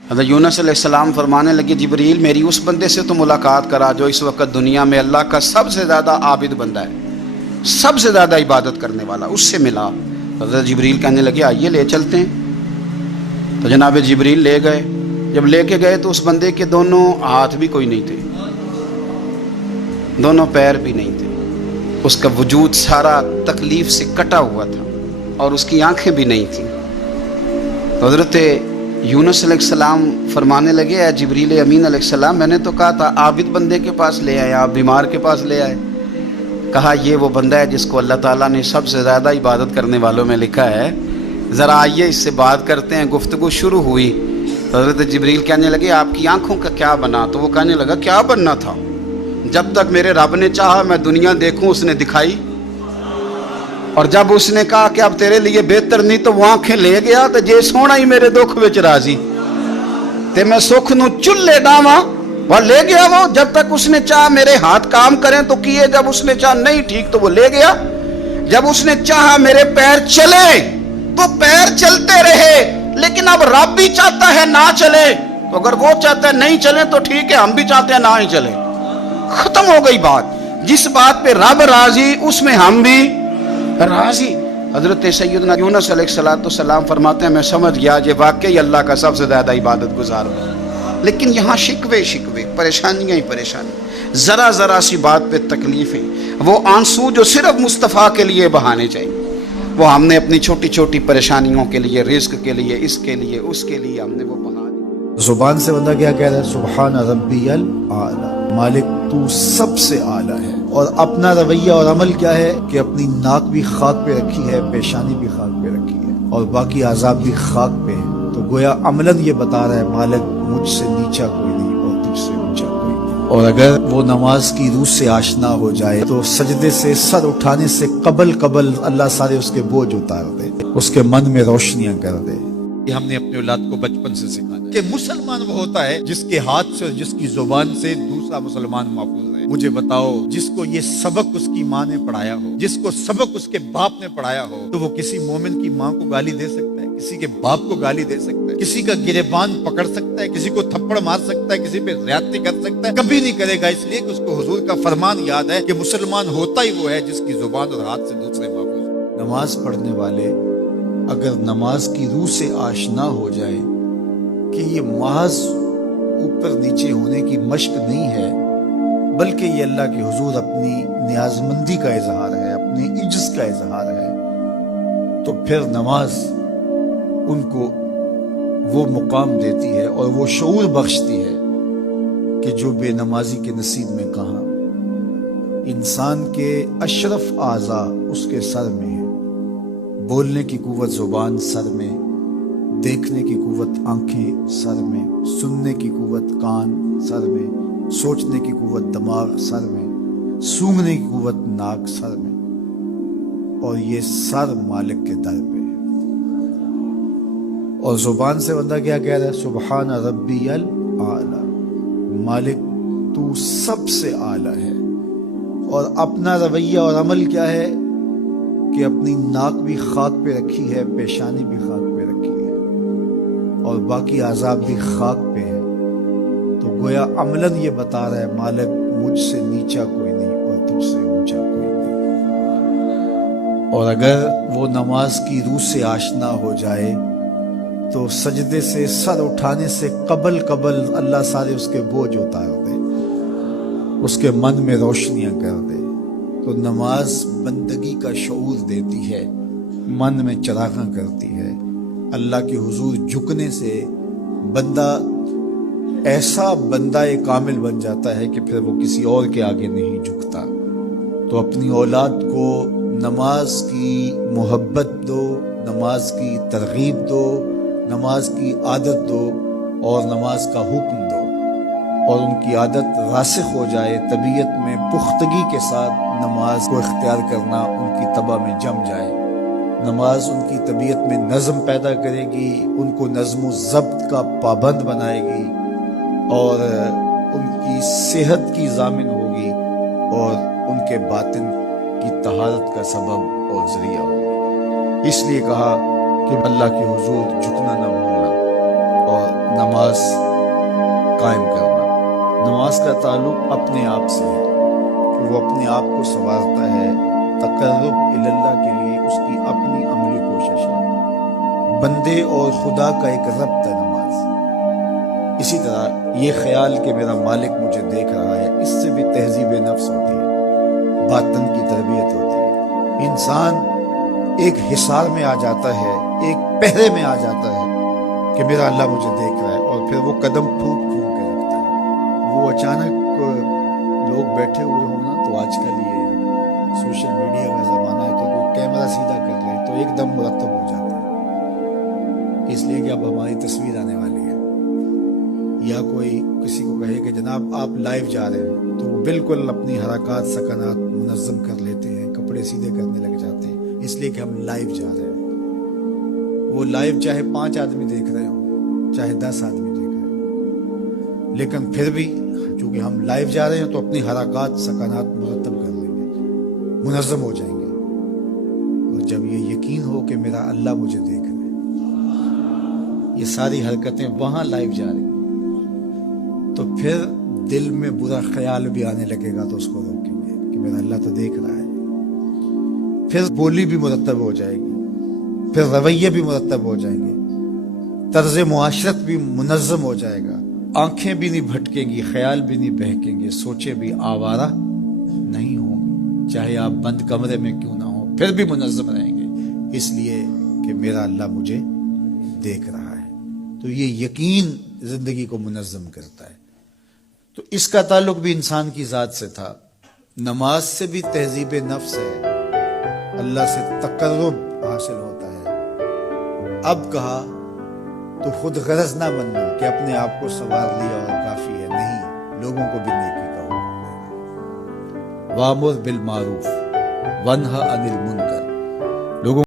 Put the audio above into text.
حضرت یونس علیہ السلام فرمانے لگے جبریل میری اس بندے سے تو ملاقات کرا جو اس وقت دنیا میں اللہ کا سب سے زیادہ عابد بندہ ہے، سب سے زیادہ عبادت کرنے والا، اس سے ملا۔ حضرت جبریل کہنے لگے آئیے لے چلتے ہیں۔ تو جناب جبریل لے گئے۔ جب لے کے گئے تو اس بندے کے دونوں ہاتھ بھی کوئی نہیں تھے، دونوں پیر بھی نہیں تھے، اس کا وجود سارا تکلیف سے کٹا ہوا تھا اور اس کی آنکھیں بھی نہیں تھیں۔ تو حضرت یونس علیہ السلام فرمانے لگے اے جبریل امین علیہ السلام، میں نے تو کہا تھا عابد بندے کے پاس لے آئے، آپ بیمار کے پاس لے آئے۔ کہا یہ وہ بندہ ہے جس کو اللہ تعالیٰ نے سب سے زیادہ عبادت کرنے والوں میں لکھا ہے، ذرا آئیے اس سے بات کرتے ہیں۔ گفتگو شروع ہوئی تو حضرت جبریل کہنے لگے آپ کی آنکھوں کا کیا بنا؟ تو وہ کہنے لگا کیا بننا تھا، جب تک میرے رب نے چاہا میں دنیا دیکھوں اس نے دکھائی، اور جب اس نے کہا کہ اب تیرے لیے بہتر نہیں تو وہ آنکھیں لے گیا تو جے سونا ہی میرے دکھ وچ راضی تے میں سکھ نو چلے ڈاواں، وہ لے گیا۔ وہ جب تک اس نے چاہا میرے ہاتھ کام کریں تو کیے، جب اس نے چاہا نہیں ٹھیک تو وہ لے گیا۔ جب اس نے چاہا میرے پیر چلے تو پیر چلتے رہے، لیکن اب رب بھی چاہتا ہے نہ چلے، تو اگر وہ چاہتا ہے نہیں چلے تو ٹھیک ہے، ہم بھی چاہتے ہیں نہ ہی چلے۔ ختم ہو گئی بات۔ جس بات پہ رب راضی اس میں ہم بھی راضی۔ حضرت سیدنا یونس علیہ السلام فرماتے ہیں میں سمجھ گیا یہ واقعی اللہ کا سب سے زیادہ عبادت گزار ہوا، لیکن یہاں شکوے پریشانیاں ہی پریشانی، ذرا ذرا سی بات پہ تکلیفیں، وہ آنسو جو صرف مصطفیٰ کے لیے بہانے چاہیے، وہ ہم نے اپنی چھوٹی چھوٹی پریشانیوں کے لیے، رزق کے لیے، اس کے لیے، اس کے لیے ہم نے وہ بہا دی۔ زبان سے بندہ کیا کہہ رہا ہے؟ سبحان ربی الاعلی، مالک تو سب سے اعلیٰ ہے۔ اور اپنا رویہ اور عمل کیا ہے کہ اپنی ناک بھی خاک پہ رکھی ہے، پیشانی بھی خاک پہ رکھی ہے، اور باقی اعضاء بھی خاک پہ ہیں۔ تو گویا عملاً یہ بتا رہا ہے مالک مجھ سے نیچا کوئی نہیں اور تجھ سے اونچا کوئی نہیں۔ اور اگر وہ نماز کی روح سے آشنا ہو جائے تو سجدے سے سر اٹھانے سے قبل اللہ سارے اس کے بوجھ اتار دے، اس کے من میں روشنیاں کر دے۔ یہ ہم نے اپنے اولاد کو بچپن سے سکھانا کہ مسلمان وہ ہوتا ہے جس کے ہاتھ سے اور جس کی زبان سے دوسرا مسلمان محفوظ رہے۔ مجھے بتاؤ جس کو یہ سبق اس کی ماں نے پڑھایا ہو، جس کو سبق اس کے باپ نے پڑھایا ہو، تو وہ کسی مومن کی ماں کو گالی دے سکتا ہے، کسی کے باپ کو گالی دے سکتا ہے، کسی کا گریبان پکڑ سکتا ہے، کسی کو تھپڑ مار سکتا ہے، کسی پہ زیادتی کر سکتا ہے؟ کبھی نہیں کرے گا، اس لیے کہ اس کو حضور کا فرمان یاد ہے کہ مسلمان ہوتا ہی وہ ہے جس کی زبان اور ہاتھ سے دوسرے محفوظ۔ نماز پڑھنے والے اگر نماز کی روح سے آشنا ہو جائے کہ یہ محض اوپر نیچے ہونے کی مشق نہیں ہے، بلکہ یہ اللہ کے حضور اپنی نیازمندی کا اظہار ہے، اپنے عجز کا اظہار ہے، تو پھر نماز ان کو وہ مقام دیتی ہے اور وہ شعور بخشتی ہے کہ جو بے نمازی کے نصیب میں کہاں۔ انسان کے اشرف اعضاء اس کے سر میں ہیں، بولنے کی قوت زبان سر میں، دیکھنے کی قوت آنکھیں سر میں، سننے کی قوت کان سر میں، سوچنے کی قوت دماغ سر میں، سونگھنے کی قوت ناک سر میں، اور یہ سر مالک کے در پہ ہے۔ اور زبان سے بندہ کیا کہہ رہا ہے؟ سبحان ربی الاعلی، مالک تو سب سے اعلیٰ ہے۔ اور اپنا رویہ اور عمل کیا ہے کہ اپنی ناک بھی خاک پہ رکھی ہے، پیشانی بھی خاک پہ رکھی ہے، اور باقی اعضاء بھی خاک پہ ہیں۔ تو گویا عملاً یہ بتا رہا ہے مالک مجھ سے نیچا کوئی نہیں اور تجھ سے اونچا کوئی نہیں۔ اور اگر وہ نماز کی روح سے آشنا ہو جائے تو سجدے سے سر اٹھانے سے قبل اللہ سارے اس کے بوجھ اتار دے، اس کے من میں روشنیاں کر دے۔ تو نماز بندگی کا شعور دیتی ہے، من میں چراغاں کرتی ہے۔ اللہ کے حضور جھکنے سے بندہ ایسا بندہ کامل بن جاتا ہے کہ پھر وہ کسی اور کے آگے نہیں جھکتا۔ تو اپنی اولاد کو نماز کی محبت دو، نماز کی ترغیب دو، نماز کی عادت دو اور نماز کا حکم دو، اور ان کی عادت راسخ ہو جائے، طبیعت میں پختگی کے ساتھ نماز کو اختیار کرنا ان کی طبع میں جم جائے۔ نماز ان کی طبیعت میں نظم پیدا کرے گی، ان کو نظم و ضبط کا پابند بنائے گی، اور ان کی صحت کی ضامن ہوگی، اور ان کے باطن کی طہارت کا سبب اور ذریعہ ہوگی۔ اس لیے کہا کہ اللہ کے حضور جھکنا نہ بھولنا اور نماز قائم کرنا۔ نماز کا تعلق اپنے آپ سے ہے کہ وہ اپنے آپ کو سنوارتا ہے، تقرب اللہ کے لیے اس کی اپنی عملی کوشش ہے، بندے اور خدا کا ایک ربط ہے نماز۔ اسی طرح یہ خیال کہ میرا مالک مجھے دیکھ رہا ہے، اس سے بھی تہذیب نفس ہوتی ہے، باطن کی تربیت ہوتی ہے۔ انسان ایک حصار میں آ جاتا ہے، ایک پہرے میں آ جاتا ہے کہ میرا اللہ مجھے دیکھ رہا ہے، اور پھر وہ قدم پھونک پھونک کے رکھتا ہے۔ وہ اچانک لوگ بیٹھے ہوئے ہوں نا، تو آج کل یہ سوشل میڈیا کا زمانہ ہے کہ کوئی کیمرہ سیدھا کر لے تو ایک دم مرتب ہو جاتا ہے، اس لیے کہ اب ہماری تصویر آنے والی ہے۔ یا کوئی کسی کو کہے کہ جناب آپ لائیو جا رہے ہیں، تو وہ بالکل اپنی حرکات سکنات منظم کر لیتے ہیں، کپڑے سیدھے کرنے لگ جاتے ہیں، اس لیے کہ ہم لائیو جا رہے ہیں۔ وہ لائیو چاہے 5 آدمی دیکھ رہے ہوں، چاہے 10 آدمی دیکھ رہے ہوں، لیکن پھر بھی چونکہ ہم لائیو جا رہے ہیں تو اپنی حرکات سکنات مرتب کر لیں گے، منظم ہو جائیں گے۔ اور جب یہ یقین ہو کہ میرا اللہ مجھے دیکھ رہا ہے، یہ ساری حرکتیں وہاں لائیو جا رہی ہیں، تو پھر دل میں برا خیال بھی آنے لگے گا تو اس کو روکیں گے کہ میرا اللہ تو دیکھ رہا ہے۔ پھر بولی بھی مرتب ہو جائے گی، پھر رویے بھی مرتب ہو جائیں گے، طرز معاشرت بھی منظم ہو جائے گا، آنکھیں بھی نہیں بھٹکیں گی، خیال بھی نہیں بہکیں گے، سوچیں بھی آوارہ نہیں ہوں گی، چاہے آپ بند کمرے میں کیوں نہ ہوں، پھر بھی منظم رہیں گے، اس لیے کہ میرا اللہ مجھے دیکھ رہا ہے۔ تو یہ یقین زندگی کو منظم کرتا ہے۔ تو اس کا تعلق بھی انسان کی ذات سے تھا۔ نماز سے بھی تہذیب نفس ہے، اللہ سے تقرب حاصل ہوتا ہے۔ اب کہا تو خود غرض نہ بننا کہ اپنے آپ کو سنوار لیا اور کافی ہے، نہیں، لوگوں کو بھی نیکی کا حکم دینا۔ وامر بالمعروف ونہا عن المنکر،